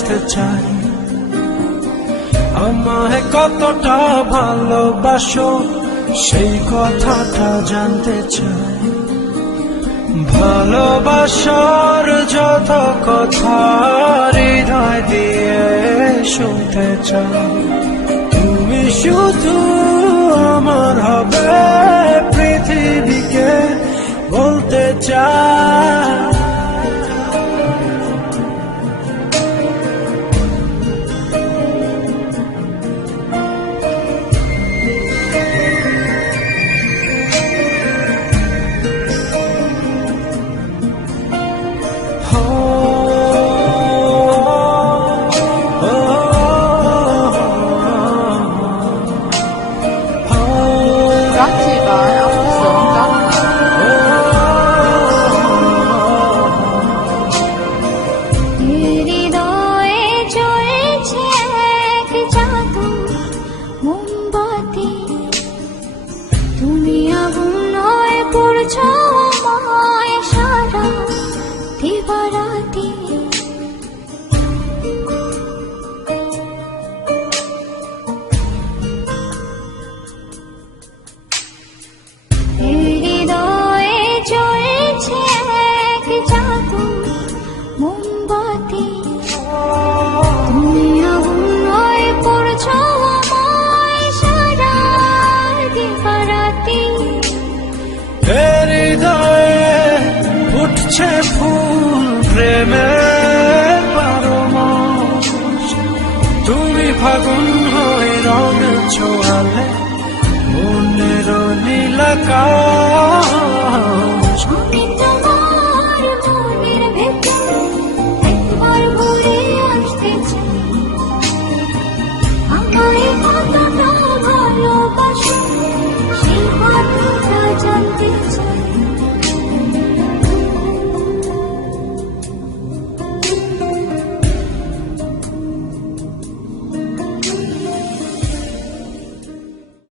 আসতে চাই। আমায় কতটা ভালোবাসো, সেই কথাটা জানতে চাই। ভালোবাসার যত কথা হৃদয় দিয়ে শুনতে চাই। তুমি শুধু আমার হবে পৃথিবীকে বলতে চাই। প্রেমের বারো মাস তুমি ফাগুন হয়ে রং ছোয়ালে মনের নীলাকাশ।